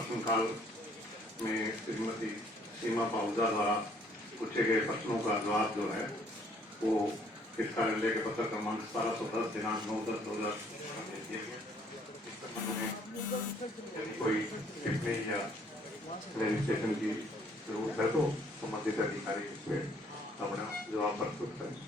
प्रश्नकाल में श्रीमती सीमा पाहुजा द्वारा पूछे गए प्रश्नों का जवाब जो है वो इस कार्यालय के पत्र क्रमांक 1710 दिनांक 9/10/2018 दिया गया। इस संबंध में यदि कोई टिप्पणी या क्लैरिफिकेशन की जरूरत है तो संबंधित अधिकारी इस पे अपना जवाब प्रस्तुत करें।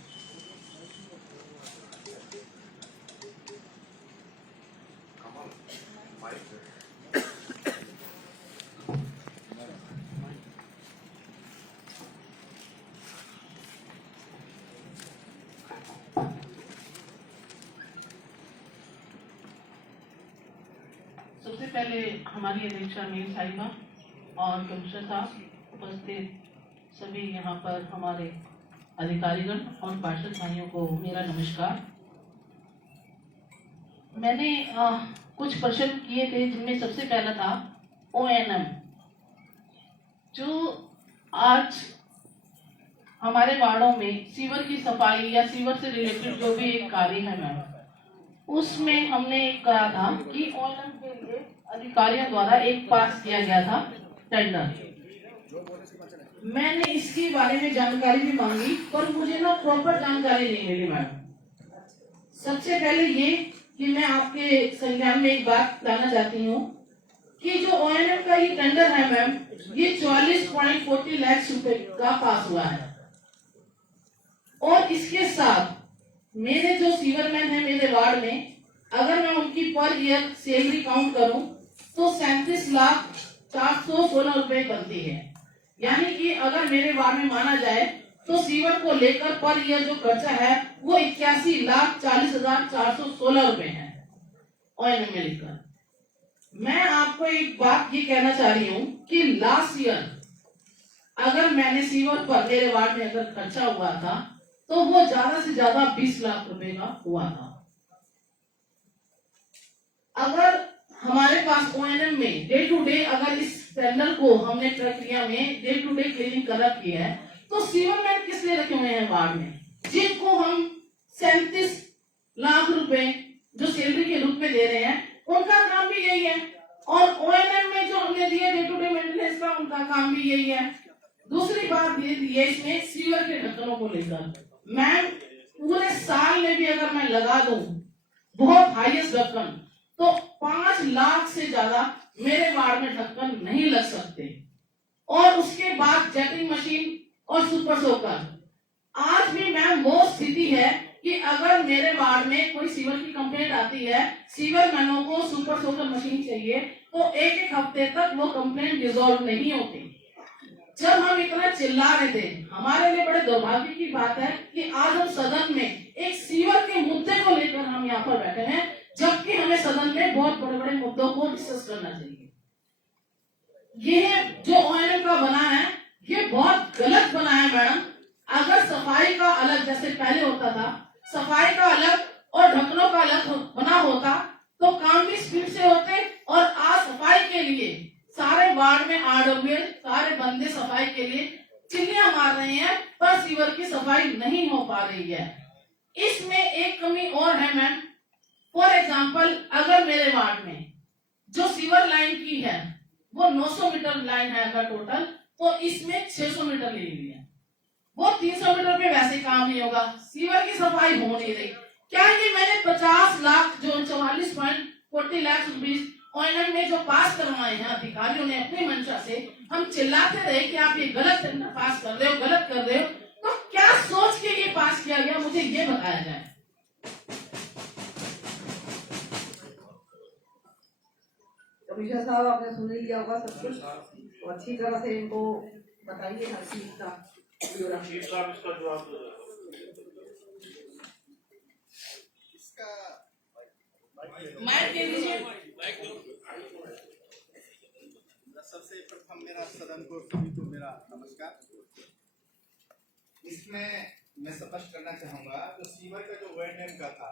सबसे पहले हमारी अध्यक्षा मीर साहिबा और कमिश्नर साहब, उपस्थित सभी यहाँ पर हमारे अधिकारीगण और पार्षद भाइयों को मेरा नमस्कार। मैंने कुछ प्रश्न किए थे जिनमें सबसे पहला था ONM, जो आज हमारे वार्डों में सीवर की सफाई या सीवर से रिलेटेड जो भी एक कार्य है मैम, उसमें हमने एक कहा था कि ONM के लिए अधिकारियों द्वारा एक पास किया गया था टेंडर। मैंने इसके बारे में जानकारी भी मांगी पर मुझे ना प्रॉपर जानकारी नहीं मिली मैम। सबसे पहले ये कि मैं आपके संज्ञान में एक बात लाना चाहती हूँ कि जो ONM का ये टेंडर है मैम, ये 44.40 लाख रुपए का पास हुआ है और इसके साथ मेरे जो सीवरमैन है मेरे वार्ड में, अगर मैं उनकी पर ईयर सैलरी काउंट करूं तो 37,416 रुपए बनती है। यानी कि अगर मेरे वार्ड में माना जाए तो सीवर को लेकर पर ईयर जो खर्चा है वो 81,40,416 रुपए है ONM में लिखकर। मैं आपको एक बात ये कहना चाह रही हूँ कि लास्ट ईयर अगर मैंने सीवर पर मेरे वार्ड में अगर खर्चा हुआ था तो वो ज्यादा से ज्यादा 20 लाख रुपए का हुआ था। अगर हमारे पास ONM में डे टू डे अगर इस टेंडर को हमने प्रक्रिया में डे टू डे क्लीनिंग कर रखी है तो सीवरमैन किस लिए रखे हुए हैं वार्ड में, जिनको हम 37 लाख रुपए जो सैलरी के रूप में दे रहे हैं, उनका काम भी यही है। और ONM में जो हमने दिया डे टू डे मेंटेनेंस का, उनका काम भी यही है। दूसरी बात ये इसमें सीवर के ढक्कनों को लेकर मैम, पूरे साल में भी अगर मैं लगा दूं बहुत हाईएस्ट ढक्कन तो 5 लाख से ज्यादा मेरे वार्ड में ढक्कन नहीं लग सकते। और उसके बाद जेटिंग मशीन और सुपर सोकर, आज भी मैम वो स्थिति है कि अगर मेरे वार्ड में कोई सीवर की कंप्लेंट आती है, सीवर मैनों को सुपर सोकर मशीन चाहिए तो एक हफ्ते तक वो कंप्लेंट रिजॉल्व नहीं होती। जब हम इतना चिल्ला रहे थे, हमारे लिए बड़े दुर्भाग्य की बात है कि आज हम सदन में एक सीवर के मुद्दे को लेकर हम यहाँ पर बैठे हैं, जबकि हमें सदन में बहुत बड़े बड़े मुद्दों को डिस्कस करना चाहिए। ये जो ONM का बना है ये बहुत गलत बना है मैडम। अगर सफाई का अलग जैसे पहले होता था, सफाई का अलग और ढक्कनों का अलग बना होता तो काम भी स्पीड से होते। और आज सफाई के लिए सारे वार्ड में RWA सारे बंदे सफाई के लिए चिल्लियां मार रहे हैं पर सीवर की सफाई नहीं हो पा रही है। इसमें एक कमी और है मैम। फॉर एग्जाम्पल, अगर मेरे वार्ड में जो सीवर लाइन की है वो 900 मीटर लाइन है अगर टोटल, तो इसमें 600 मीटर ली हुई है। वो 300 मीटर पे वैसे काम नहीं होगा, सीवर की सफाई हो नहीं रही। क्या ये मैंने 50 लाख जो 44.40 लाख रुपीज ONM में जो पास करवाए हैं अधिकारियों ने अपनी मंशा से, हम चिल्लाते रहे कि आप ये गलत टेंडर पास कर रहे हो, गलत कर रहे हो, तो क्या सोच के ये पास किया गया, मुझे ये बताया जाए। कमिश्नर साहब, आपने सुन लिया होगा सब कुछ, तो अच्छी तरह से इनको बताइए हर चीज का सबसे प्रथम मेरा सदन को सभी को मेरा नमस्कार। इसमें मैं स्पष्ट करना चाहूंगा जो सीवर का जो ONM का था,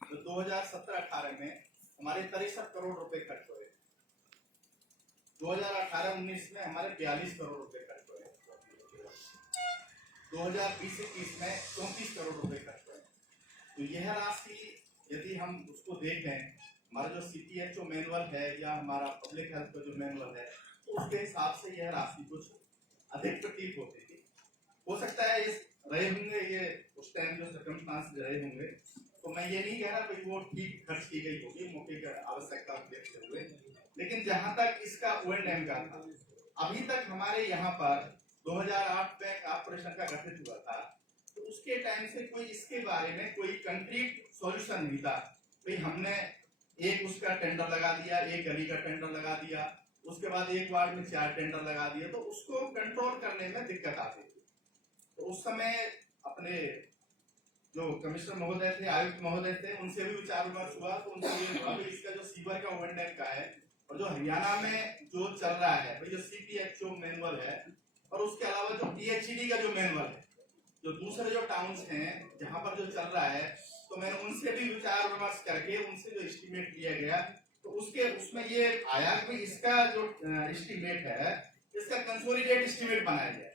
जो 2017-18 में हमारे 63 करोड़ रुपए खर्च हुए, 2018-19 में हमारे 42 करोड़ रुपए खर्च हुए, 2020-21 में 34 करोड़ रुपए खर्च हुए। तो यह राशि यदि हम उसको देखें हमारा जो CPHO मैनुअल है या हमारा पब्लिक हेल्थ का जो मैनुअल है, तो उसके हिसाब से यह राशि कुछ अधिक प्रतीत होती थी। हो सकता है इस रहे होंगे ये उस टाइम जो सर्कमस्टांस रहे होंगे, तो मैं ये नहीं कह रहा कि वो ठीक खर्च की गई होगी मौके की आवश्यकता को देखते हुए, लेकिन जहां तक इसका O&M का था, अभी तक हमारे यहाँ पर 2008 में कॉर्पोरेशन का गठित हुआ था, तो उसके टाइम से कोई इसके बारे में कोई कंक्रीट सॉल्यूशन नहीं था। भाई हमने एक उसका टेंडर लगा दिया, एक गली का टेंडर लगा दिया, उसके बाद एक वार्ड में 4 टेंडर लगा दिए, तो उसको कंट्रोल करने में दिक्कत आती थी। तो उस समय अपने जो कमिश्नर महोदय थे, आयुक्त महोदय थे, उनसे भी विचार विमर्श हुआ, तो उनसे ये हुआ कि इसका जो सीवर का O&M का है और जो हरियाणा में जो चल रहा है, भाई जो CPHO मैनुअल है और उसके अलावा जो PHED का जो मैनुअल है, जो दूसरे जो टाउन्स हैं जहां पर जो चल रहा है, तो मैंने उनसे भी विचार विमर्श करके उनसे जो एस्टिमेट लिया गया, तो उसमें ये आया कि इसका जो एस्टिमेट है, इसका कंसोलिडेट एस्टिमेट बनाया गया।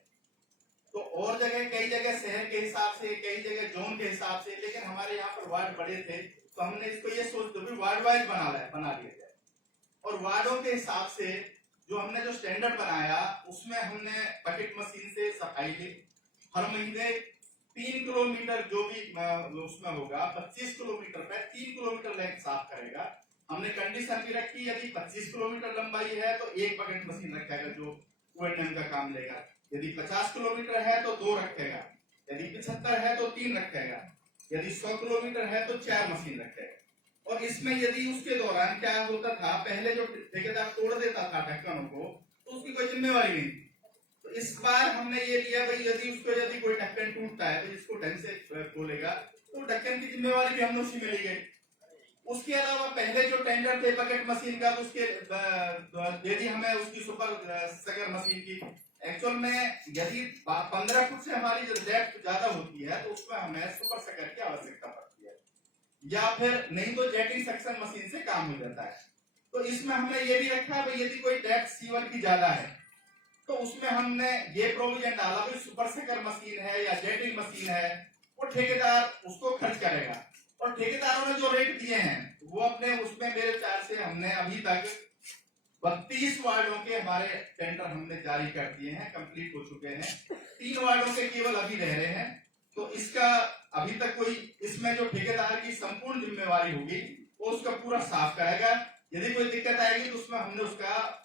तो और जगह कई जगह शहर के हिसाब से, कई जगह जोन के हिसाब से, लेकिन हमारे यहाँ पर वार्ड बड़े थे, तो हमने इसको ये सोच दो वार्ड वाइज बना लिया जाए, और वार्डों के हिसाब से जो हमने जो स्टैंडर्ड बनाया, उसमें हमने बकेट मशीन से सफाई ली। हर महीने 3 किलोमीटर जो भी उसमें होगा, 25 किलोमीटर पे 3 किलोमीटर लेंथ साफ करेगा। हमने कंडीशन भी रखी, यदि 25 किलोमीटर लंबाई है तो एक बकेट मशीन रखेगा जो O&M का काम लेगा, यदि 50 किलोमीटर है तो 2 रखेगा, यदि 75 है तो 3 रखेगा, यदि 100 किलोमीटर है तो 4 मशीन रखेगा। और इसमें यदि उसके दौरान क्या होता था, पहले जो ठेकेदार तोड़ देता था ढक्कनों को, तो उसकी कोई जिम्मेवारी नहीं थी। तो इस बार हमने ये लिया भाई यदि कोई ढक्कन टूटता है तो इसको ढंग से खोलेगा, तो ढक्कन की जिम्मेवारी भी हमने उसी में ली गई। उसके अलावा पहले जो टेंडर थे बकेट मशीन का, तो उसके दे दी हमें उसकी सुपर सगर मशीन की। एक्चुअल में यदि 15 फुट से हमारी जो डेप्थ ज्यादा होती है, तो उसमें हमें सुपर सगर की आवश्यकता पड़ती है, या फिर नहीं तो जेटिंग सेक्शन मशीन से काम हो जाता है। तो इसमें हमने ये भी रखा भाई यदि कोई डेप्थ सीवर की ज्यादा है, तो उसमें हमने ये प्रोविजन डाला कि सुपर सेकर मशीन है या जेटिंग मशीन है, वो ठेकेदार उसको खर्च करेगा। और ठेकेदारों ने जो रेट दिए हैं वो अपने उसमें मेरे विचार से हमने अभी तक 32 वार्डों के हमारे टेंडर हमने जारी कर दिए हैं, कंप्लीट हो चुके हैं। 3 वार्डों के केवल अभी रह रहे हैं। तो इसका अभी तक कोई इसमें जो ठेकेदार की संपूर्ण जिम्मेवारी होगी वो उसका पूरा साफ करेगा। यदि कोई दिक्कत आएगी तो उसमें हमने उसका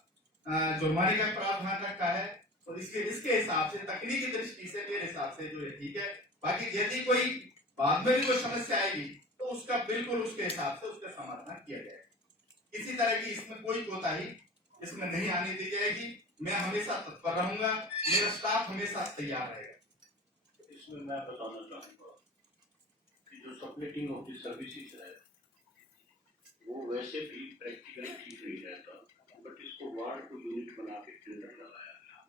जुर्माने का प्रावधान रखा है। तो इसके हिसाब से तकनीकी दृष्टि से मेरे हिसाब से जो है ठीक है। बाकी यदि कोई बाद में भी कोई समस्या आएगी तो उसका बिल्कुल उसके हिसाब से उसका समाधान किया जाएगा। किसी तरह की इसमें कोई कोताही इसमें नहीं आने दी जाएगी। मैं हमेशा तत्पर रहूंगा, मेरा स्टाफ हमेशा तैयार रहेगा। इसमें मैं बताना चाहूंगा कि जो सबमिटिंग ऑफ द सर्विसेज है वो वैसे भी प्रैक्टिकली ठीक नहीं रहता, बट इसको वार्ड को यूनिट बना के टेंडर लगाया गया।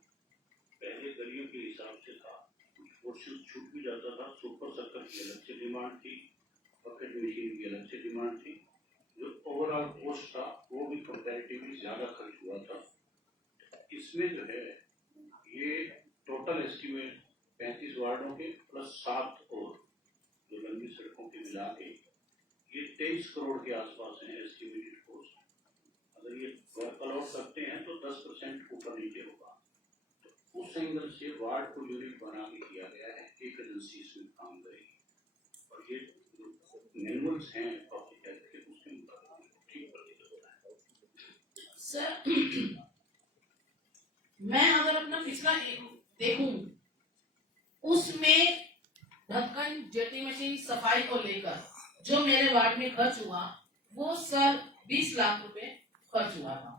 पहले गलियों के हिसाब से था, कुछ पोर्शन छूट भी जाता था। सुपर सर्कल की अलग से डिमांड थी, बकेट मशीन की अलग से डिमांड थी। जो ओवरऑल कॉस्ट था वो भी कंपैरेटिवली ज्यादा खर्च हुआ था। इसमें जो है ये टोटल एस्टिमेट 35 वार्डों के प्लस 7 और जो लंबी सड़कों के मिला के ये 23 करोड़ के आसपास है एस्टिमेटेड कॉस्ट। अगर ये वर्क अलाउट करते हैं तो 10% ऊपर नीचे होगा। तो उस एंगल से वार्ड को यूनिट बना के किया गया है, एक एजेंसी इसमें काम करेगी और ये मैनुअल्स हैं पब्लिक हेल्थ के, उसके मुताबिक ठीक प्रतीत होता है। सर मैं अगर अपना पिछला देखूं, उसमें ढक्कन, जेटी मशीन, सफाई को लेकर जो मेरे वार्ड में खर्च हुआ वो सर 20 लाख रुपए खर्च हुआ था,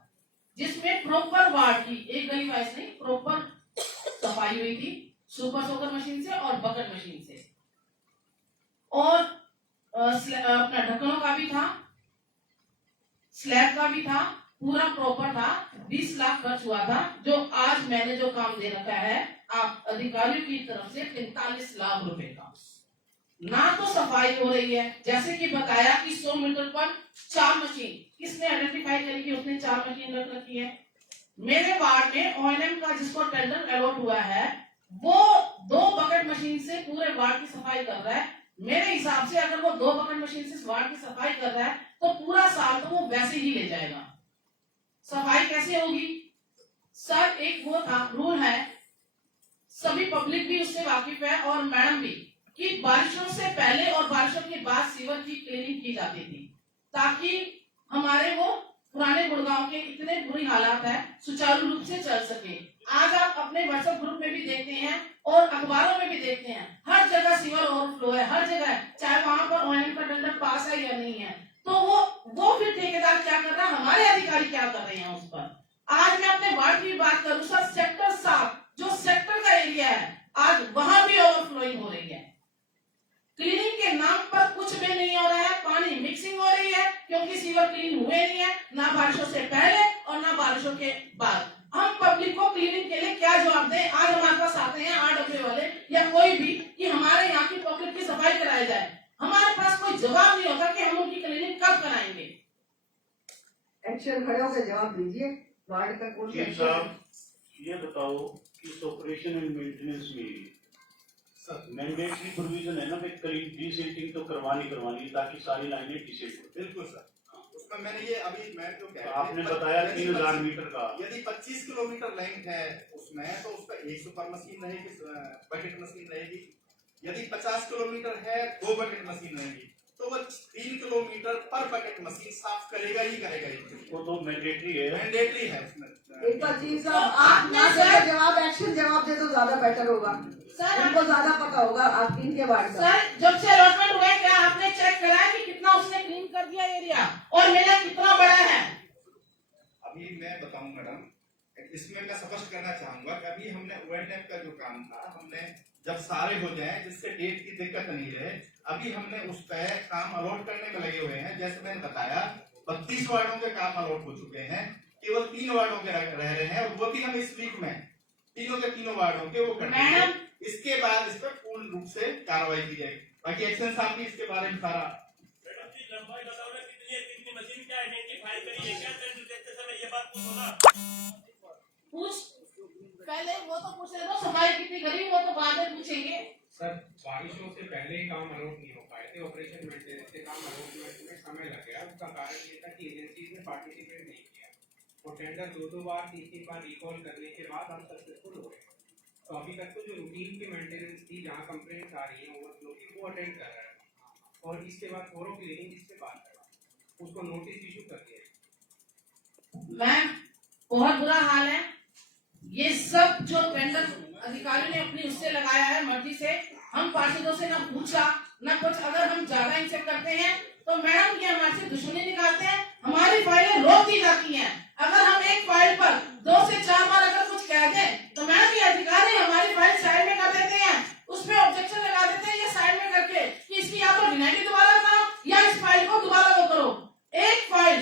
जिसमें प्रॉपर वार्ड की एक गली वाइज नहीं प्रॉपर सफाई हुई थी सुपर सोकर मशीन से और बकेट मशीन से, और अपना ढक्कनों का भी था, स्लैब का भी था, पूरा प्रॉपर था। 20 लाख खर्च हुआ था। जो आज मैंने जो काम दे रखा है आप अधिकारियों की तरफ से 45 लाख रुपए का, ना तो सफाई हो रही है, जैसे कि बताया कि 100 मीटर पर 4 मशीन, किसने आइडेंटिफाई करी कि उसने 4 मशीन रख रखी है। मेरे वार्ड में O&M का जिसको टेंडर अलॉट हुआ है वो 2 बकेट मशीन से पूरे वार्ड की सफाई कर रहा है। मेरे हिसाब से अगर वो 2 बकेट मशीन से वार्ड की सफाई कर रहा है तो पूरा साल तो वो वैसे ही ले जाएगा। सफाई कैसे होगी सर? एक वो था रूल है, सभी पब्लिक भी उससे वाकिफ है और मैडम भी, कि बारिशों से पहले और बारिशों के बाद सीवर की क्लीनिंग की जाती थी, ताकि हमारे वो पुराने गुड़गांव के इतने बुरी हालात है सुचारू रूप से चल सके। आज आप अपने व्हाट्सएप ग्रुप में भी देखते हैं और अखबारों में भी देखते हैं, हर जगह सीवर ओवरफ्लो है, हर जगह है, चाहे वहां पर ओएनएम का टेंडर पास है या नहीं है। तो वो फिर ठेकेदार क्या कर रहा है, हमारे अधिकारी क्या कर रहे हैं उस पर। आज मैं अपने वार्ड की बात करूं सर, सेक्टर 7 जो सेक्टर का एरिया है, आज वहां भी ओवरफ्लोइंग हो रही है। क्लीनिंग के नाम पर कुछ भी नहीं हो रहा है, पानी मिक्सिंग हो रही है, क्योंकि सीवर क्लीन हुए नहीं है, ना बारिशों से पहले और ना बारिशों के बाद। हम पब्लिक को क्लीनिंग के लिए क्या जवाब दें? आज हमारे पास आते हैं RW वाले या कोई भी कि हमारे यहाँ की पब्लिक की सफाई कराई जाए, हमारे पास कोई जवाब नहीं होता कि हम उनकी क्लीनिंग कब कराएंगे। एक्शन खड़े होकर जवाब दीजिए। वार्ड का कौन जी साहब, ये बताओ कि इस ऑपरेशन एंड मेंटेनेंस में मैंडेटरी प्रोविजन है ना कि डिसिल्टिंग तो करवानी ताकि सारी लाइनें डिसिल्ट हो। बिल्कुल सर, उसमें मैंने ये अभी मैं जो कह आपने बताया 3000 मीटर का, यदि 25 किलोमीटर लेंथ है उसमें तो उस पर 1 सुपर मशीन रहेगी, बकेट मशीन रहेगी। यदि 50 किलोमीटर है 2 बकेट मशीन रहेगी, तो वो 3 किलोमीटर पर बकेट मशीन साफ करेगा ही करेगा। वो तो मैंडेटरी है उसमें। एक बार जी साहब, आप ना सर जवाब एक्शन जवाब दे तो ज्यादा बेटर होगा सर। उनको ज्यादा पता होगा आप इनके बारे में। सर जब से अलॉटमेंट हुआ है, क्या आपने चेक करा है कि कितना उसने क्लीन कर दिया एरिया और मेला कितना बड़ा है? अभी मैं बताऊं मैडम, इसमें मैं स्पष्ट करना चाहूंगा कि अभी हमने ओएनएफ का जो काम था, हमने जब सारे हो जाए जिससे डेट की दिक्कत नहीं रहे, अभी हमने उस पर काम अलॉट करने में लगे हुए हैं। जैसे मैंने बताया 32 वार्डों के काम अलॉट हो चुके हैं, केवल 3 वार्डों के रह रहे हैं और वो भी हम इस वीक में तीनों के तीनों वार्डों के वो करेंगे। इसके बाद इस पर पूर्ण रूप से कार्रवाई की जाएगी। बाकी एक्शन साहब भी इसके बारे में सारा पूछ पहले वो तो पूछ रहे थे सफाई कितनी करी, वो तो बाद में पूछेंगे। सर बारिशों से पहले ही काम अलॉट नहीं हो पाए थे, ऑपरेशन मेंटेनेंस के काम अलॉटमेंट में समय लग गया। उसका कारण ये था कि एजेंसीज ने पार्टिसिपेट नहीं किया और टेंडर 2 बार 3 बार रिकॉल करने के बाद हम सक्सेसफुल हो गए। तो अभी तक तो जो रूटीन की मेंटेनेंस थी, जहाँ कंप्लेंट्स आ रही है ओवरफ्लो की, वो अटेंड कर रहा है और इसके बाद थोरो क्लीनिंग इसके बाद करवा उसको नोटिस इशू कर दिया। मैम बहुत बुरा हाल है, ये सब जो टेंडर अधिकारी ने अपनी उससे लगाया है मर्जी से, हम पार्षदों से ना पूछा ना कुछ। अगर हम ज्यादा इनसे करते हैं तो मैडम ये हमारे से दुश्मनी निकालते हैं, हमारी फाइलें रोक दी जाती हैं। अगर हम एक फाइल पर 2 से 4 बार अगर कुछ कह दें तो मैडम ये अधिकारी हमारी फाइल साइड में कर देते हैं, उस पर ऑब्जेक्शन लगा देते हैं ये साइड में करके कि इसकी या तो डिनाइटी दोबारा बनाओ या इस फाइल को दोबारा वो करो। एक फाइल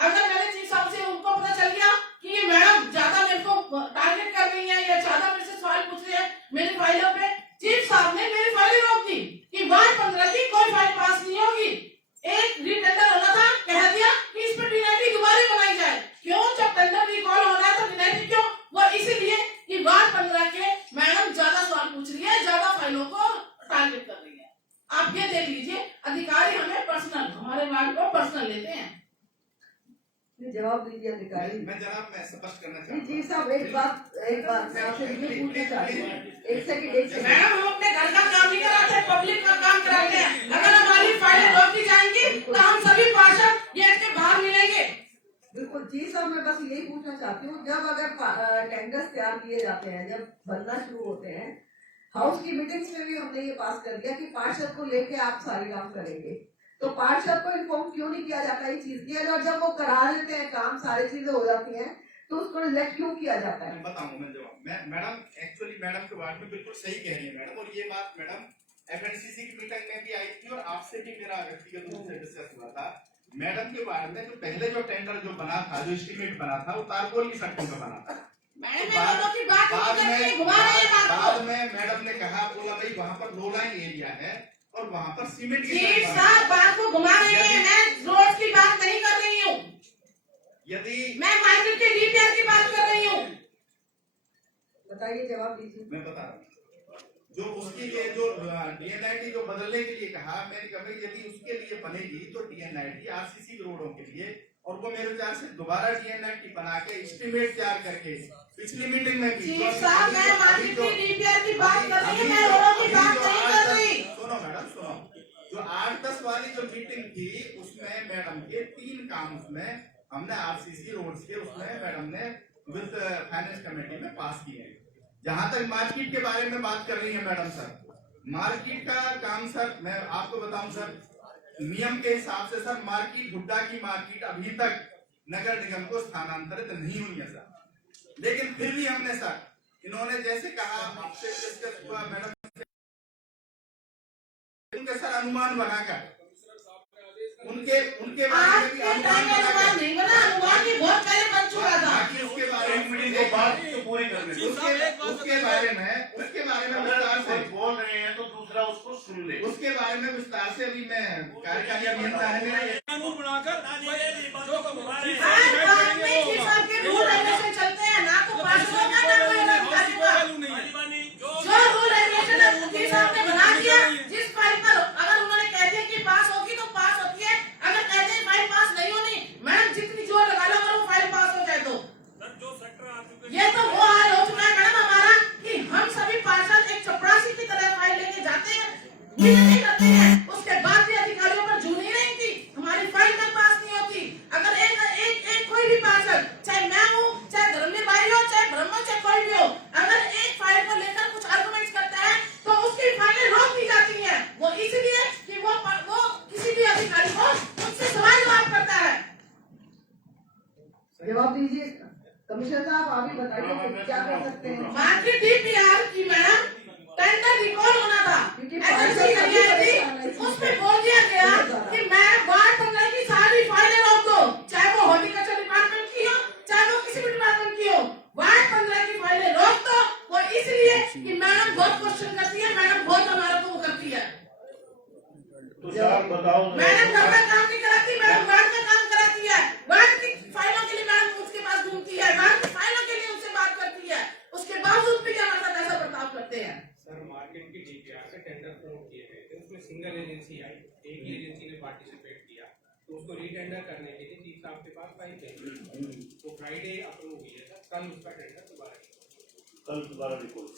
अगर मैंने चीफ साहब से उनको पता चल गया कि ये मैडम ज्यादा मेरे को टारगेट कर रही है या ज्यादा मेरे से सवाल पूछ रही है मेरी फाइलों पे, चीफ साहब ने मेरी फाइलें रोक दी कि वार्ड 15 की कोई फाइल पास नहीं होगी। एक रीटेंडर होना था, कह दिया कि इस पर डिनाइटी दोबारा बनाई जाए। क्यों? जब टेंडर रिकॉल होना है तो डिनाइटी क्यों? वो इसीलिए कि वार्ड 15 के मैडम ज्यादा सवाल पूछ रही है, ज्यादा फाइलों को टारगेट कर रही है। आप ये देख लीजिए, अधिकारी हमें पर्सनल, हमारे वार्ड को पर्सनल लेते हैं। जवाब दीजिए अधिकारी। मैं जनाब मैं स्पष्ट करना जी चाहूंगा। जी साहब, एक बात मैं आपसे ये पूछना चाहती हूँ। एक सेकंड मैडम हम अपने घर का काम नहीं कराते, पब्लिक का काम कराते हैं। अगर हमारी फाइलें रोक दी जाएंगी तो हम सभी पार्षद गेट के बाहर मिलेंगे। बिल्कुल जी साहब, मैं बस यही पूछना चाहती हूँ, जब अगर टेंडर्स तैयार किए जाते हैं, जब बनना शुरू होते हैं, हाउस की मीटिंग्स में भी हमने ये पास कर दिया कि पार्षद को लेके आप सारे काम करेंगे, तो पार्षद को इन्फॉर्म क्यों नहीं किया जाता ये चीज की? और जब वो करा लेते हैं काम, सारी चीजें हो जाती हैं, तो उसको रिजेक्ट क्यों किया जाता है? बताऊंगा मैं जवाब। मैं मैडम एक्चुअली मैडम के बारे में बिल्कुल सही कह रही है मैडम, और ये बात मैडम FNCC की मीटिंग में भी आई थी और आपसे भी मेरा व्यक्तिगत रूप से डिस्कस हुआ था। मैडम के बारे में जो पहले जो टेंडर जो बना था, जो एस्टीमेट बना था, वो तारकोल की सड़कों का बना था। बाद में मैडम ने कहा, बोला भाई वहाँ पर लो लाइन एरिया है और वहाँ पर सीमेंट की बात को घुमा रही है, मैं रोड की बात नहीं कर रही हूँ, यदि मैं मार्केट के डिटेल की बात कर रही हूँ। बताइए, जवाब दीजिए। मैं बता रहा हूँ जो उसके लिए जो डीएनआईटी जो बदलने के लिए कहा, मैंने कहा यदि उसके लिए बनेगी तो डीएनआईटी आरसीसी रोडों के लिए, और वो मेरे विचार से दोबारा डीएनआईटी बना के एस्टिमेट तैयार करके पिछली मीटिंग में भी चीफ साहब, मैं मार्केट की डीपीआर की बात कर रही हूं, मैं रोडों की बात नहीं कर रही। सुनो मैडम सुनो, जो 8-10 वाली जो मीटिंग थी उसमें मैडम के 3 काम उसमें हमने आरसीसी रोड्स के उसमें मैडम ने विद फाइनेंस कमेटी में पास किए हैं। जहां तक मार्केट के बारे में बात कर रही है मैडम सर, मार्केट का काम सर मैं आपको बताऊं सर, नियम के हिसाब से सर मार्केट हुड्डा की मार्केट अभी तक नगर निगम को स्थानांतरित नहीं हुई है सर, लेकिन फिर भी हमने सर इन्होंने जैसे कहा आपसे डिस्कस हुआ मैडम, उनके सर अनुमान बनाकर उनके बारे में भी अनुमान नहीं बना, अनुमान भी बहुत पहले बन चुका था। उसके बारे में एक बात तो पूरी करने दो। उसके बारे में विस्तार से बोल रहे हैं तो दूसरा उसको सुन ले। उसके बारे में विस्तार से अभी मैं कार्यकारी अभियंता है मेरा, हर काम में चीफ साहब के रूल रेगुलेशन चलते हैं, ना तो पास होगा ना कोई अधिकारी का। जो रूल रेगुलेशन चीफ साहब ने बना दिया, जिस फाइल पर अगर उन्होंने कह दिया कि पास होगी तो पास होती है, अगर कहते हैं फाइल पास नहीं होनी, मैडम जितनी जोर लगा लो अगर वो फाइल पास हो जाए तो। ये तो वो हाल हो चुका है मैडम हमारा कि हम सभी पार्षद एक चपरासी की तरह फाइल लेके जाते हैं, नहीं करते हैं, उसके बाद भी अधिकारियों पर जू नहीं रहेंगी, हमारी फाइल तक पास नहीं होती। अगर एक कोई भी पार्षद, चाहे मैं हूँ, चाहे धर्मवीर भाई हो, चाहे ब्रह्म, चाहे कोई भी हो, अगर एक फाइल को लेकर कुछ आर्गुमेंट्स करता है तो उसकी फाइलें रोक दी जाती हैं, वो इसलिए कि वो किसी भी अधिकारी को उससे सवाल जवाब करता है। जवाब दीजिए कमिश्नर साहब, आप ही बताइए क्या कर सकते हैं। मार्केट डीपीआर की मैडम टेंडर रिकॉल होना था, एजेंसी लगी आई थी, उसमें बोल दिया गया कि मैं वार्ड 15 की सारी फाइलें रोक दो, चाहे वो हॉर्टिकल्चर डिपार्टमेंट की हो, चाहे वो किसी भी डिपार्टमेंट की हो, वार्ड 15 की फाइलें रोक दो। वो इसलिए कि मैडम बहुत क्वेश्चन करती है, मैडम बहुत हमारा को करती है। तो साहब बताओ, मैडम घर में काम नहीं कराती, मैडम वार्ड में काम कराती है, वार्ड की फाइलों के लिए मैडम उसके पास घूमती है, वार्ड की फाइलों के लिए उनसे बात करती है, उसके बावजूद भी हमारे साथ ऐसा बर्ताव करते हैं। सर मार्केट की डीपीआर से टेंडर फ्लोट किए गए थे, उसमें सिंगल एजेंसी आई, एक ही एजेंसी ने पार्टिसिपेट किया, तो उसको रीटेंडर करने के लिए चीफ साहब के पास फाइल भेजी, तो फ्राइडे अप्रूव हुई है सर, कल उसका टेंडर दोबारा रिपोर्ट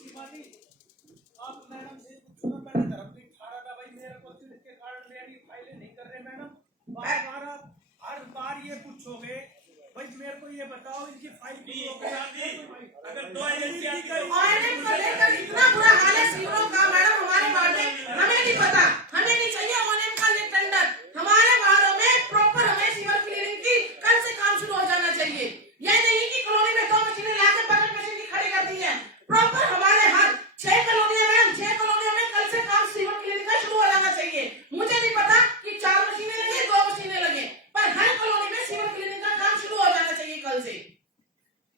आप मैडम से सुनो, मैंने धर्मवीर खा रहा था भाई, मेरे को इसके कारण मेरी फाइलें नहीं कर रहे मैडम, बार हर बार ये पूछोगे भाई मेरे को ये बताओ इनकी फाइल अगर 2 एजेंसी ऑनलाइन को लेकर इतना बुरा हाल है सीवरों का मैडम हमारे वार्ड में, हमें नहीं पता, हमें नहीं चाहिए ऑनलाइन का ये टेंडर, हमारे वार्डों में प्रॉपर हमें सीवर क्लीनिंग की कल से काम शुरू हो जाना चाहिए। ये नहीं कि कॉलोनी में 2 मशीनें लाकर बगल मशीन की खड़ी कर दी है, प्रॉपर हमारे हर 6 कॉलोनियां मैडम, 6 कॉलोनियों में कल से काम सीवर क्लीनिंग का शुरू हो जाना चाहिए। मुझे नहीं पता कि 4 मशीनें लगे 2 मशीनें लगे, पर हर कॉलोनी में सीवर क्लीनिंग का काम शुरू हो जाना चाहिए कल से।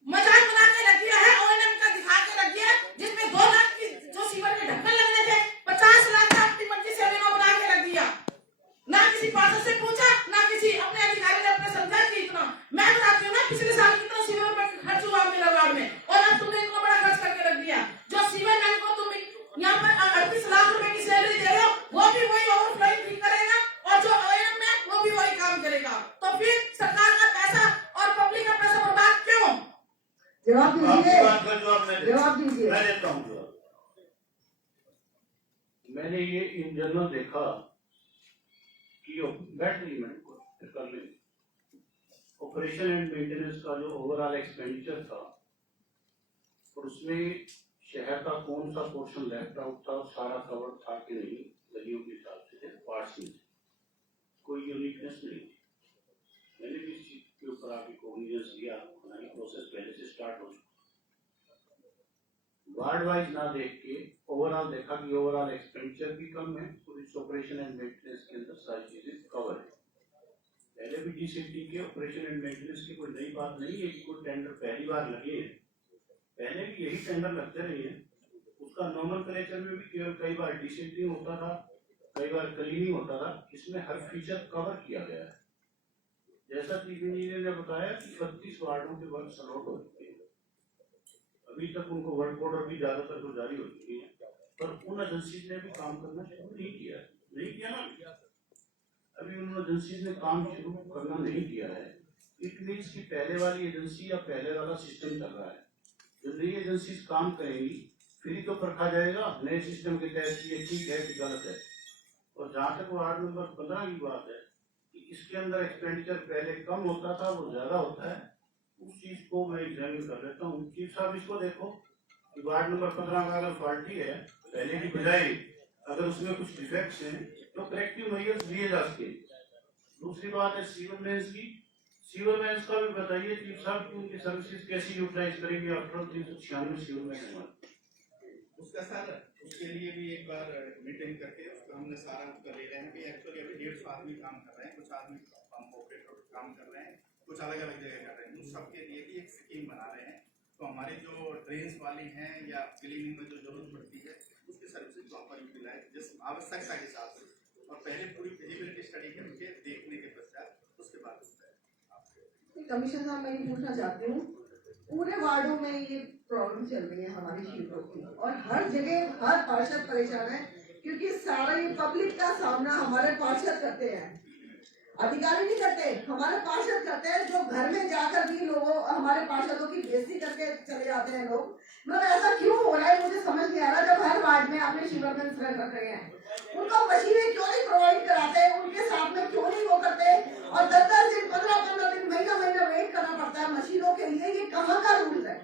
मजाक बना के रख दिया है, ओएनएम का दिखा के रख दिया, जिसमें 2 लाख की जो सीवर के ढक्कन लगने थे 50 लाख का अपनी मर्जी से उन्होंने बना के रख दिया, ना किसी पार्षद से पूछा, ना किसी अपने अधिकारी ने अपने समझा कि इतना। मैं बताती हूँ ना पिछले साल कितना सीवर पर खर्च हुआ मेरा वार्ड में, और अब तुमने इतना बड़ा खर्च करके रख दिया। जो सीवर मैन को तुम यहाँ पर 38 लाख रुपए की सैलरी दे रहे हो, वो भी वही ओवरफ्लोइंग ठीक करेगा, और जो ओएनएम में वो भी वही काम करेगा, तो फिर सरकार का पैसा और पब्लिक का पैसा बर्बाद क्यों? जवाब दीजिए, जवाब दीजिए। मैं देता हूँ जवाब। मैंने ये इन जनरल देखा कि बैठ रही मैंने कर ले ऑपरेशन एंड मेंटेनेंस का जो ओवरऑल एक्सपेंडिचर था, और उसमें शहर का कौन सा पोर्शन लेफ्ट आउट था, सारा कवर था कि नहीं, गलियों के हिसाब से पार्ट्स में कोई यूनिकनेस नहीं थी। मैंने भी इस चीज के ऊपर आपकी कोग्निजेंस लिया, हमारी प्रोसेस पहले से स्टार्ट हो चुका, वार्ड वाइज ना देख के ओवरऑल देखा कि ओवरऑल एक्सपेंडिचर भी कम है, तो इस ऑपरेशन एंड मेंटेनेंस के अंदर सारी चीजें कवर है। पहले भी डीसीटी के ऑपरेशन एंड मेंटेनेंस की कोई नई बात नहीं है कि कोई टेंडर पहली बार लगे हैं, पहले भी यही टेंडर लगते रहे हैं। उसका नॉमेनक्लेचर में भी केवल कई बार डीसीटी होता था, कई बार क्लीनिंग होता था, इसमें हर फीचर कवर किया गया है। जैसा चीफ इंजीनियर ने बताया कि 32 वार्डों के वर्क अलॉट हो चुके हैं, अभी तक उनको वर्क ऑर्डर भी ज्यादातर तो जारी हो चुकी है, पर उन एजेंसीज ने भी काम करना शुरू नहीं किया ना। अभी उन एजेंसीज ने काम शुरू करना नहीं किया है। इट मीन्स कि पहले वाली एजेंसी या पहले वाला सिस्टम चल रहा है। जो नई एजेंसीज काम करेंगी फिर ही तो परखा जाएगा नए सिस्टम के तहत ये ठीक है कि गलत है। और जहाँ तक वार्ड नंबर 15 की बात है कि इसके अंदर एक्सपेंडिचर पहले कम होता था, वो ज्यादा होता है, उस चीज को मैं एग्जामिन कर लेता हूँ। चीफ साहब इसको देखो कि वार्ड नंबर 15 का अगर फॉल्टी है पहले की बजाय, अगर उसमें कुछ डिफेक्ट्स हैं तो करेक्टिव मेजर्स लिए जा सके। दूसरी बात है सीवर मेंस की। सीवर मेंस का भी बताइए चीफ साहब कि उनकी सर्विसेज कैसी यूटिलाइज करेंगे आफ्टर 396 सीवर मेंस। उसका सर उसके लिए भी एक बार मीटिंग करके उसका हमने सारा उसका ले रहे हैं कि एक्चुअली अभी 150 आदमी काम कर रहे हैं, कुछ आदमी पंप ऑपरेटर काम कर रहे हैं, कुछ अलग अलग जगह कर रहे हैं। उन सबके लिए भी एक स्कीम बना रहे हैं। तो हमारी जो ड्रेन्स वाली हैं या क्लीनिंग में जो जरूरत पड़ती है उसकी सर्विसेज प्रॉपर यूटिलाइज जिस आवश्यकता के हिसाब से, और पहले पूरी फिजिबिलिटी स्टडी करके देखने के पश्चात उसके बाद कमिश्नर साहब मैं ये पूछना चाहती हूँ, पूरे वार्डों में ये प्रॉब्लम चल रही है हमारी शीटों की, और हर जगह हर पार्षद परेशान है क्योंकि सारा ये पब्लिक का सामना हमारे पार्षद करते हैं, अधिकारी नहीं करते, हमारे पार्षद करते हैं, जो घर में जाकर भी लोगों हमारे पार्षदों की बेइज्जती करके चले जाते हैं लोग। मतलब ऐसा क्यों हो रहा है मुझे समझ नहीं आ रहा। जब हर वार्ड में आपने शिवरमेंस रख रहे हैं, उनको मशीनें क्यों नहीं प्रोवाइड कराते, उनके साथ में क्यों नहीं वो करते, और 10-10 दिन 15-15 दिन महीना वेट करना पड़ता है मशीनों के लिए। ये कहाँ का रूल है?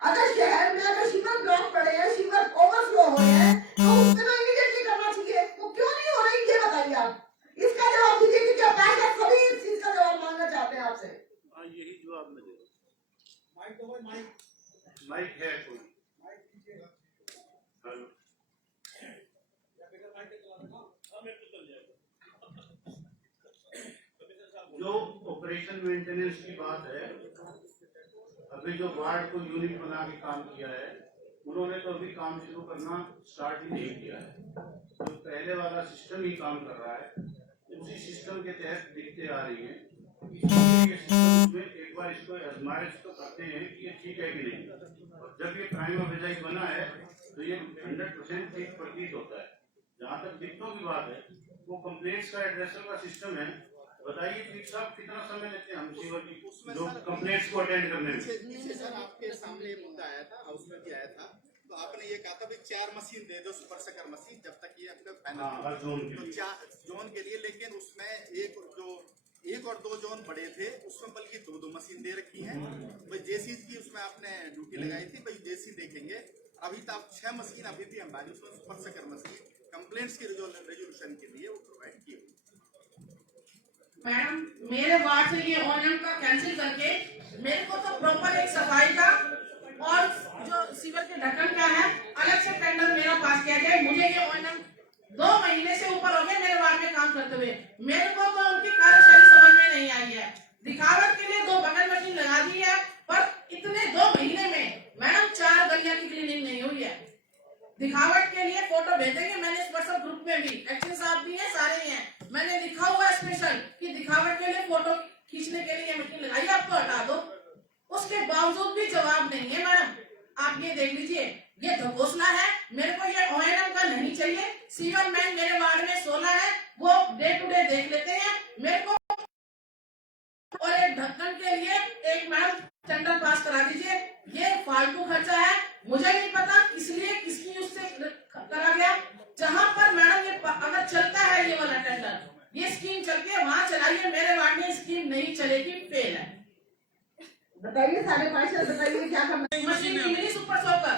अगर शहर में अगर शिवर ब्लॉक पड़े हैं, शिवर ओवरफ्लो हो रहे हैं, तो उसमें तो इमीडिएटली करना चाहिए। वो क्यों नहीं हो रही ये बताइए आप, इसका जवाब दीजिए कि क्या पैसा सभी इस चीज का जवाब मांगना चाहते हैं आपसे। यही जवाब मैं दे माइक दो भाई, माइक है कोई? हेलो, जो ऑपरेशन मेंटेनेंस की बात है, अभी जो वार्ड को यूनिट बना के काम किया है उन्होंने तो अभी काम शुरू करना स्टार्ट ही नहीं किया है। जो पहले वाला सिस्टम ही काम कर रहा है उसी सिस्टम के तहत दिखते आ रही है। इसलिए सिस्टम में एक बार इसको आजमाइश तो करते हैं कि ये ठीक है कि नहीं, और जब ये प्राइमा फेज बना है तो ये 100% ठीक प्रतीत होता है। जहाँ तक दिक्कतों की बात है वो कंप्लेंट्स का एड्रेसर का सिस्टम है। बताइए चीफ साहब कितना समय लेते हैं हम सीवर की जो कंप्लेंट्स को अटेंड करने में? सर आपके सामने ये मुद्दा आया था, हाउस में भी आया था, तो आपने ये कहा था भी 4 मशीन दे दो, सुपर सेकर मशीन, जब तक ये अपने फाइनल तो 4 जोन के लिए। लेकिन उसमें एक और 2 जोन बड़े थे, उसमें बल्कि 2-2 मशीन दे रखी हैं। भाई जेसी की उसमें आपने ड्यूटी लगाई थी, भाई जेसी देखेंगे। अभी तो आप 6 मशीन अभी भी हमारी उसमें सुपर सेकर मशीन कंप्लेंट्स के रेजोल्यूशन के लिए वो प्रोवाइड की। मैडम मेरे वार्ड से ये ओएनएम का कैंसिल करके मेरे को तो प्रॉपर एक सफाई का और जो सीवर के ढक्कन का है अलग से टेंडर मेरा पास किया जाए। मुझे ये ओएनएम 2 महीने से ऊपर हो गया मेरे वार्ड में काम करते हुए, मेरे को तो उनकी कार्यशैली समझ में नहीं आई है। दिखावट के लिए 2 बगल मशीन लगा दी है, पर इतने 2 महीने में मैडम 4 गलियां की क्लीनिंग नहीं हुई है। दिखावट के लिए फोटो भेजेंगे, मैंने इस व्हाट्सएप ग्रुप में भी, एक्शन साहब भी है, सारे ही हैं, मैंने लिखा हुआ है स्पेशल कि दिखावट के लिए फोटो खींचने के लिए मशीन लगाई, आपको हटा दो। उसके बावजूद भी जवाब नहीं है मैडम। आप ये देख लीजिए, ये घोषणा है। मेरे को ये ओएनएम का नहीं चाहिए। सीवर मैन मेरे वार्ड में 16 है, वो डे टू डे देख लेते हैं मेरे को। और एक ढक्कन के लिए एक मैडम टेंडर पास करा दीजिए। ये फालतू खर्चा है, मुझे नहीं पता किस लिए किसकी उससे करा गया। जहाँ पर मैडम ये अगर चलता है ये वाला टेंडर, ये स्कीम चलती है वहाँ चलाइए, मेरे वार्ड में स्कीम नहीं चलेगी, फेल है। बताइए सारे पार्षद, बताइए क्या करना है। मशीन मिली सुपर सोकर,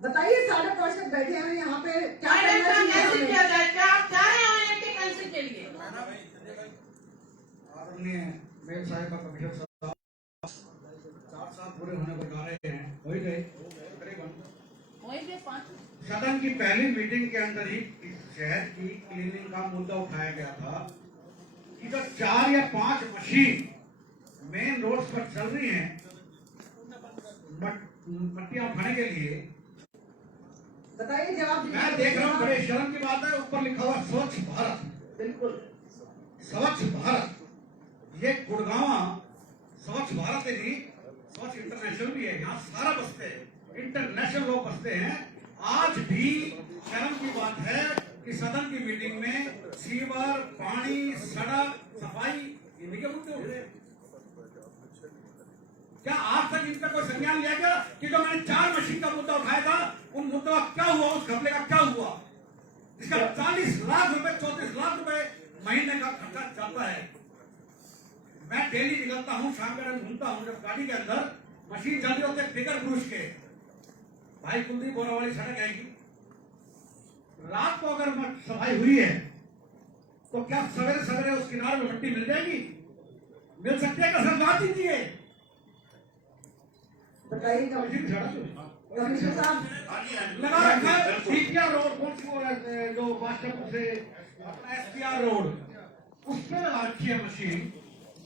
बताइए सारे पार्षद बैठे हैं यहाँ पे, क्या करना कैंसिल किया जाए? क्या आप चाह रहे हैं ओएनएम के कैंसिल के लिए? आदरणीय मेयर साहब का कमिश्नर साहब 4 साल पूरे होने को जा रहे हैं, हो ही गए करीबन। सदन की पहली मीटिंग के अंदर ही शहर की क्लीनिंग का मुद्दा उठाया गया था कि जो 4 या 5 मशीन मेन रोड्स पर चल रही हैं मट्टियां उठाने के लिए, बताइए जवाब। मैं देख रहा हूँ बड़े शर्म की बात है, ऊपर लिखा हुआ स्वच्छ भारत। बिल्कुल स्वच्छ भारत, ये गुड़गांव स्वच्छ भारत है नहीं, स्वच्छ इंटरनेशनल भी है, यहाँ सारा बसते हैं, इंटरनेशनल लोग बसते हैं। आज भी शर्म की बात है कि सदन की मीटिंग में सीवर, पानी, सड़क, सफाई इन्हीं के मुद्दे उठे। क्या आज तक इन पर कोई संज्ञान लिया गया कि जो मैंने 4 मशीन का मुद्दा उठाया था, उन मुद्दों का क्या हुआ, उस घपले का क्या हुआ, जिसका 40 लाख रुपए 34 लाख रुपए महीने का खर्चा जाता है। मैं डेली निकलता हूँ, शाम के टाइम घूमता हूँ, जब गाड़ी के अंदर मशीन चल रही होती है टिगर ब्रूस के, भाई कुलदीप बोरा वाली सड़क आएगी, रात को अगर सफाई हुई है तो क्या सवेरे सवेरे उस किनारे में मिट्टी मिल जाएगी? मिल सकती है? कसर बात दीजिए। बताइए कमिश्नर साहब। लगा रखा है सीपीआर रोड, कौन सी वो है जो बादशाहपुर से अपना एसपीआर रोड, उसमें लगा रखी है मशीन।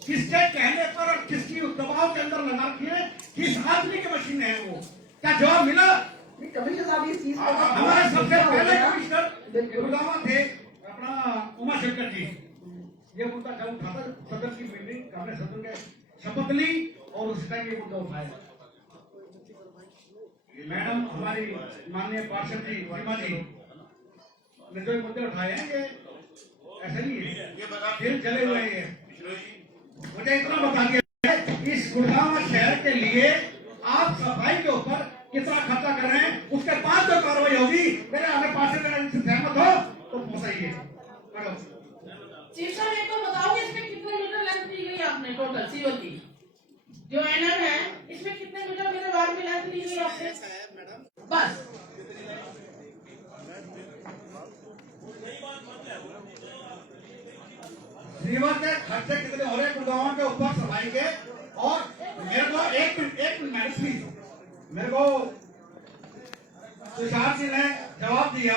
किसके कहने पर और किसकी दबाव के अंदर लगा रखी है? किस आदमी की मशीन है वो? क्या जवाब मिला? कमिश्नर साहब इस चीज को हमारे सबसे पहले कमिश्नर गुरुगामा थे अपना उमा शंकर जी, ये मुद्दा जब उठा था सदन की मीटिंग, हमने सदन के शपथ ली और उस टाइम ये मुद्दा उठाया। मैडम हमारी माननीय पार्षद जी सीमा जी ने जो मुद्दे उठाए हैं, ये ऐसे नहीं है, दिल जले हुए हैं। मुझे इतना बता दिया इस गुरुग्राम शहर के लिए आप सफाई के ऊपर कितना खर्चा कर रहे हैं, उसके बाद जो कार्रवाई होगी, मेरे हमें पार्षद से सहमत हो तो पहुंचाइए। चीफ साहब एक तो बताओगे इसमें कितने मीटर लेंथ दी गई आपने टोटल सीवर की? जो एनएम है इसमें कितने मीटर मेरे वार्ड में लेंथ दी गई आपने? बस सीवर के खर्चे कितने हो रहे हैं गुरुग्राम के ऊपर सफाई के? और मेरे को एक मिनट प्लीज, मेरे को तुषार जी ने जवाब दिया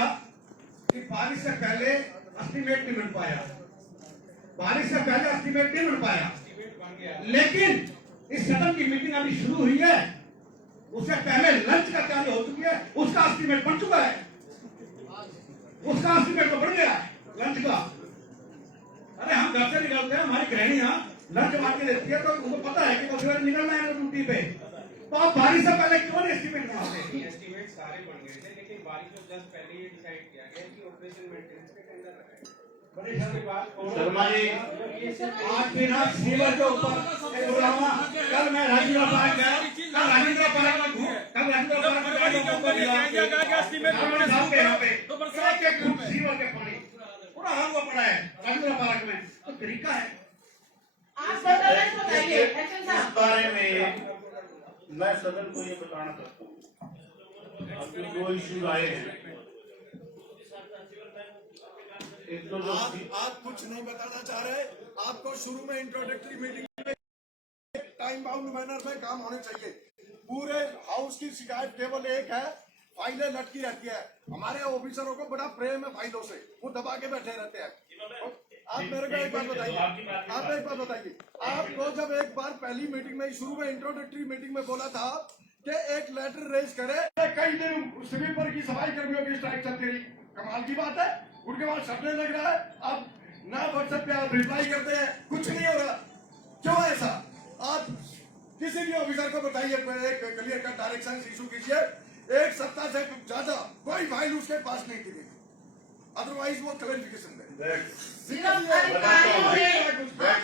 कि बारिश से पहले एस्टीमेट नहीं बन पाया, बारिश से पहले एस्टीमेट नहीं बन पाया, लेकिन इस सदन की मीटिंग अभी शुरू हुई है, उससे पहले लंच का कार्य हो चुकी है, उसका एस्टीमेट बन चुका है, उसका एस्टीमेट तो बढ़ गया है लंच का। अरे हम घर से निकलते हैं, हमारी गृहिणियां लंच मार के देती है, तो उनको पता है कि कब निकलना है ड्यूटी पे, तो आप बारिश से पहले क्यों नहीं एस्टीमेट बनाते? एस्टीमेट सारे बन गए थे, लेकिन बारिश से जस्ट पहले ये डिसाइड किया गया कि ऑपरेशन मेंटेनेंस पे टेंडर लगाएंगे। बड़ी सारी बात शर्मा जी, आज के ना सीवर के ऊपर कल मैं राजेंद्र पार्क गया, कल राजेंद्र पार्क में सीवर के पानी पूरा हाल हुआ पड़ा है राजेंद्र पार्क में, तो तरीका है। आप बताइए एक्शन इस साहब। बारे में मैं सदन को ये बताना चाहता हूँ, आपके 2 इश्यूज आए हैं। एक तो जो आप कुछ नहीं बताना चाह रहे, आपको शुरू में इंट्रोडक्टरी मीटिंग में टाइम बाउंड मैनर में काम होने चाहिए। पूरे हाउस की शिकायत केवल एक है, फाइलें लटकी रहती है। हमारे ऑफिसरों को बड़ा प्रेम है फाइलों से, वो दबा के बैठे रहते हैं। आप मेरे को एक बात बताइए, आप एक बात बताइए, आपको जब एक बार पहली मीटिंग में शुरू में इंट्रोडक्टरी मीटिंग में बोला था कि एक लेटर रेज करे, कई दिन स्वीपर की सफाई कर्मियों की स्ट्राइक चलती रही, कमाल की बात है, उनके बाद सटने लग रहा है, अब ना व्हाट्सएप पे आप रिप्लाई करते हैं, कुछ नहीं हो रहा, क्यों ऐसा? आप किसी भी ऑफिसर को बताइए, क्लियर कट डायरेक्शन इशू कीजिए, 1 सप्ताह से ज्यादा कोई फाइल उसके पास नहीं थी, अदरवाइज वो क्लैरिफिकेशन दे। सिर्फ अधिकारियों ने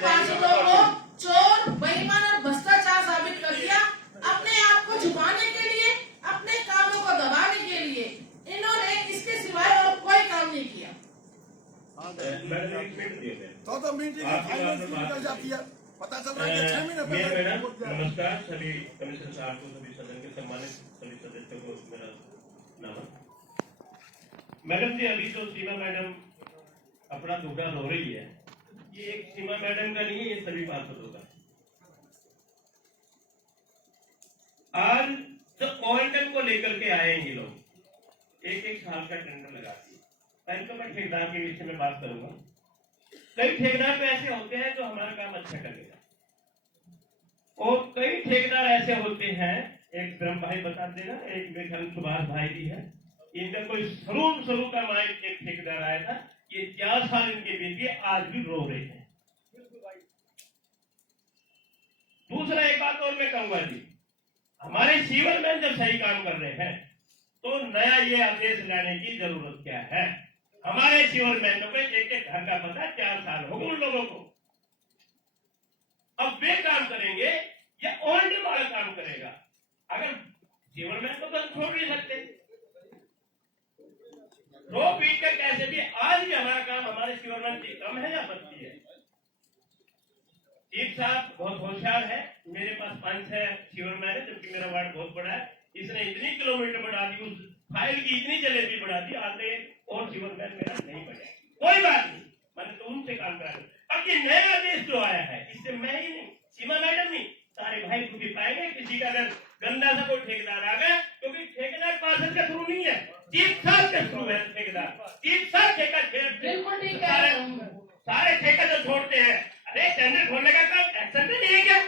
पार्षदों को चोर, बेईमान और भ्रष्टाचार साबित कर दिया, अपने आप को छुपाने के लिए, अपने कामों को दबाने के लिए। इन्होंने इसके सिवाय और कोई काम नहीं किया। तो मीटिंग फाइनल निकल जाती है, पता चल रहा है कि 6 महीने पहले। नमस्कार सभी कमिश्नर साहब को, सभी सदन के सम्मानित सभी सदस्यों को मेरा नमन। मैडम जी, अभी जो सीमा मैडम अपना दुखड़ा रो रही है, ये एक सीमा मैडम का नहीं है, ये सभी पार्षदों का। आज जो क्वांटम को लेकर के आए हैं ये लोग, 1-1 साल का टेंडर लगाती है। पहले तो मैं ठेकेदार के विषय में बात करूंगा। कई ठेकेदार तो ऐसे होते हैं जो हमारा काम अच्छा करेगा, और कई ठेकेदार ऐसे होते हैं, एक ब्रह्म भाई बता देना, एक मेघन सुभाष भाई भी है, इनका कोई शुरू का माइक एक ठेकेदार आया था, ये 4 साल इनके बीते, आज भी रो रहे हैं। दूसरा एक बात और मैं कहूंगा जी, हमारे सीवर मैन जब सही काम कर रहे हैं तो नया ये आदेश लाने की जरूरत क्या है? हमारे सीवरमैनों को एक एक घर का पता 4 साल हो गए उन लोगों को। अब वे काम करेंगे या ओल्ड वाला काम करेगा? अगर सीवरमैन को तो छोड़ नहीं सकते, रो पीट कर कैसे भी आज भी हमारा काम हमारे सीवरमैन की कम है या बढ़ती है? चीफ साहब बहुत होशियार है, मेरे पास 5-6 सीवरमैन है, जबकि मेरा वार्ड बहुत बड़ा है। इसने इतनी किलोमीटर बढ़ा दी, उस फाइल की इतनी जलेबी बढ़ा दी, आगे और सीवरमैन मेरा नहीं बढ़ा। कोई बात नहीं, मैंने तो उनसे काम करा। अब ये नया आदेश जो आया है, इससे मैं ही नहीं, सीमा मैडम नहीं, सारे भाई खुद ही पाएंगे। किसी का अगर गंदा सा कोई ठेकेदार आ गया, क्योंकि ठेकेदार पार्षद के थ्रू नहीं है, चीफ साहब के थ्रू है ठेकेदार। चीफ साहब ठेका बिल्कुल ठीक है, सारे ठेका जो छोड़ते हैं। अरे टेंडर खोलने का काम एक्शन में नहीं है क्या?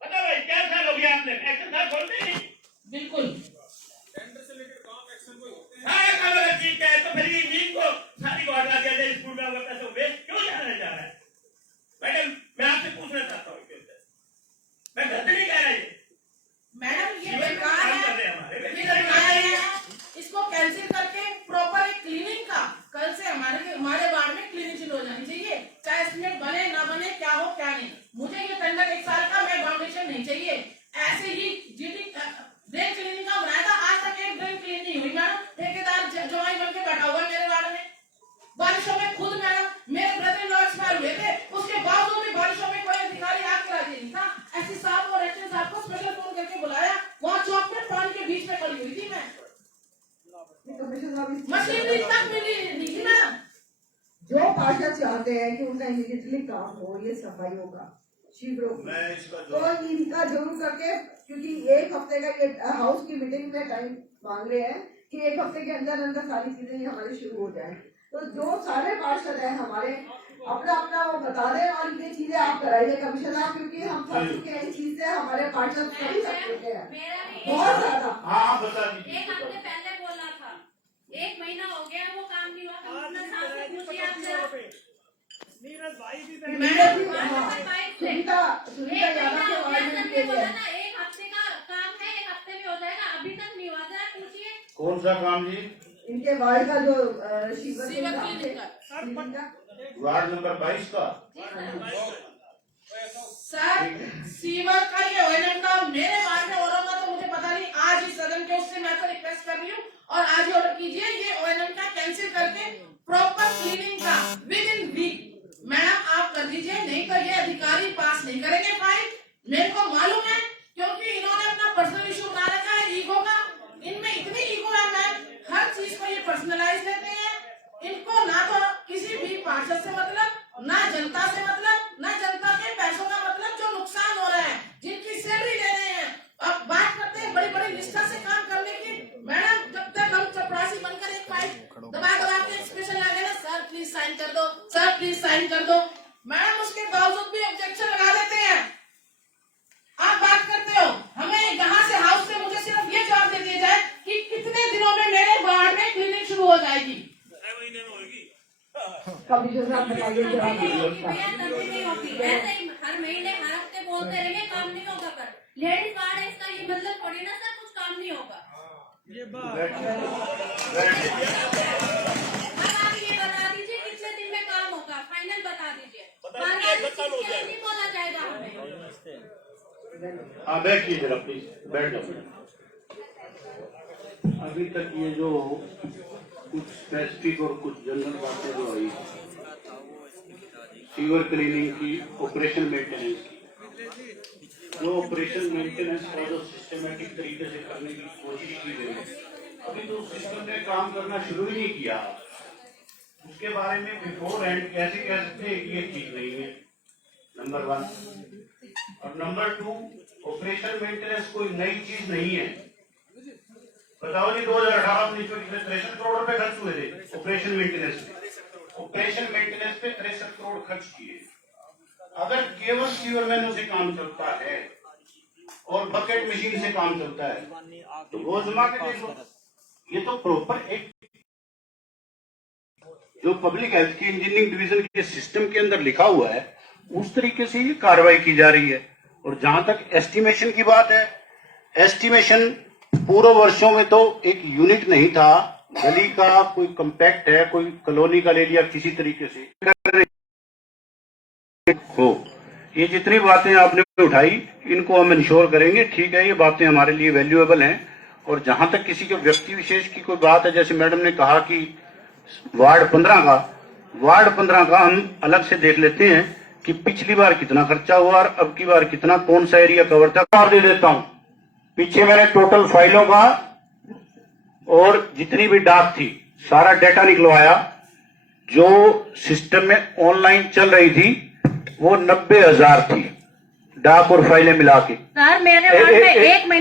बताओ भाई, क्या साल हो गया आपने एक्शन साहब खोलते नहीं? बिल्कुल टेंडर से लेकर काम एक्शन कोई होते हैं। सारे काम अगर ठीक है तो फिर ये नींद को सारी गौर आ गया है, स्कूल में अगर पैसे वेस्ट क्यों जाने जा रहा है? मैडम मैं आपसे पूछना चाहता हूँ, मैं गलत नहीं कह रहा है मैडम, ये बेकार है, ये लगाया है, इसको कैंसिल करके प्रॉपर एक क्लीनिंग का, कल से हमारे वार्ड में क्लीनिंग शुरू हो जानी चाहिए, चाहे एस्टिमेट बने ना बने, क्या हो क्या नहीं। मुझे ये टेंडर 1 साल का मैं फाउंडेशन नहीं चाहिए। ऐसे ही जीडी ड्रेन क्लीनिंग का बनाया था, आज तक एक ड्रेन क्लीन नहीं हुई मैडम। ठेकेदार जवाई बन के बैठा हुआ मेरे वार्ड में। बारिशों में खुद मैडम मेरे ब्रदर इन लॉ एक्सपायर हुए थे, उसके बावजूद भी बारिशों में कोई अधिकारी आग करा दिया नहीं था। एसपी साहब और एसपी साहब को स्पेशल फोन करके बुलाया, वहाँ चौक में पानी के बीच में खड़ी हुई थी मैं, मशीनरी तक मिली नहीं थी मैडम। जो पार्षद चाहते हैं कि उनका इमीडिएटली काम हो, ये सफाइयों का शीघ्र, तो इनका जरूर करके, क्योंकि 1 हफ्ते का ये हाउस की मीटिंग में टाइम मांग रहे हैं कि 1 हफ्ते के अंदर अंदर सारी चीजें हमारी शुरू हो जाए। तो जो सारे पार्षद हैं हमारे, अपना अपना वो बता दें और ये चीजें आप कराइए कमिश्नर, क्योंकि हम फंस चुके हैं इस चीज से, हमारे पार्षद सही सकते हैं बहुत ज्यादा। हाँ बता दीजिए। 1 हफ्ते पहले बोला था, 1 महीना हो गया वो काम नहीं हुआ। कमिश्नर साहब से पूछिए आप जरा। नीरज भाई भी सुनीता यादव के बारे में बोला ना, 1 हफ्ते का काम है, 1 हफ्ते में हो जाएगा, अभी तक नहीं हुआ। जरा पूछिए कौन सा काम जी? इनके वार्ड का जो वार्ड नंबर 22 का सर, सीवर का ये ओएनएम का मेरे वार्ड में ऑर्डर का तो मुझे पता नहीं। आज ही सदन के उससे मैं तो रिक्वेस्ट कर रही हूँ, और आज ही ऑर्डर कीजिए ये ओएनएम का कैंसिल करके प्रॉपर क्लीनिंग का विद इन वीक मैडम आप कर दीजिए, नहीं तो ये अधिकारी पास नहीं करेंगे फाइल। मेरे को मालूम है, क्योंकि इन्होंने अपना पर्सनल इशू बना रखा है ईगो का। इनमें इतनी ईगो है मैम, हर चीज को ये पर्सनलाइज लेते हैं। इनको ना तो किसी भी पार्षद से मतलब, ना जनता से मतलब, ना जनता के पैसों का मतलब जो नुकसान हो रहा है, जिनकी सैलरी ले रहे हैं। अब बात करते हैं बड़ी बड़ी निष्ठा से काम करने की। मैडम जब तक हम चपरासी बनकर एक फाइल दबा के स्पेशल आ गए ना, सर प्लीज साइन कर दो, सर प्लीज साइन कर दो, मैडम उसके बावजूद भी ऑब्जेक्शन लगा देते हैं। आप बात करते हो, हमें यहाँ से हाउस से मुझे सिर्फ ये जवाब दे दिया जाए कि कितने दिनों में मेरे वार्ड में क्लीनिंग शुरू हो जाएगी। कमिश्नर साहब बताइए जवाब नहीं होगी। ऐसे ही हर महीने हर हफ्ते बोलते रहेंगे काम नहीं होगा। कर लेडीज वार्ड है, इसका ये मतलब थोड़ी ना सर कुछ काम नहीं होगा। ये बात आप ये बता दीजिए कितने दिन में काम होगा, फाइनल बता दीजिए। नहीं बोला जाएगा हमें। हाँ बैठिए जरा प्लीज, बैठ जाओ। अभी तक ये जो कुछ स्पेसिफिक और कुछ जनरल बातें जो आई, सीवर क्लीनिंग की, ऑपरेशन मेंटेनेंस की, वो ऑपरेशन मेंटेनेंस और जो सिस्टमेटिक तरीके से करने की कोशिश की गई, अभी तो सिस्टम ने काम करना शुरू ही नहीं किया। उसके बारे में बिफोर एंड कैसे कह सकते हैं कि ये ठीक नहीं है, नंबर 1। और नंबर 2, ऑपरेशन मेंटेनेंस कोई नई चीज नहीं है। बताओ जी, 2018-19 में कितने 63 करोड़ रुपए खर्च हुए थे ऑपरेशन मेंटेनेंस पे। ऑपरेशन मेंटेनेंस पे 63 करोड़ खर्च किए। अगर केवल सीवरमैनों से काम चलता है और बकेट मशीन से काम चलता है तो वो जमा के देखो। ये तो प्रॉपर एक जो पब्लिक हेल्थ की इंजीनियरिंग डिवीजन के सिस्टम के अंदर लिखा हुआ है, उस तरीके से ये कार्रवाई की जा रही है। और जहां तक एस्टिमेशन की बात है, एस्टिमेशन पूर्व वर्षों में तो एक यूनिट नहीं था, गली का कोई कम्पैक्ट है, कोई कॉलोनी का ले लिया किसी तरीके से हो। ये जितनी बातें आपने उठाई इनको हम इंश्योर करेंगे, ठीक है, ये बातें हमारे लिए वैल्यूएबल हैं। और जहां तक किसी के व्यक्ति विशेष की कोई बात है, जैसे मैडम ने कहा कि वार्ड 15 का हम अलग से देख लेते हैं कि पिछली बार कितना खर्चा हुआ और अब की बार कितना, कौन सा एरिया कवर था। और दे देता हूं, पीछे मैंने टोटल फाइलों का और जितनी भी डाक थी सारा डेटा निकलवाया। जो सिस्टम में ऑनलाइन चल रही थी वो 90,000 थी, डाक और फाइलें मिला के। सर मेरे वार्ड में 1 महीने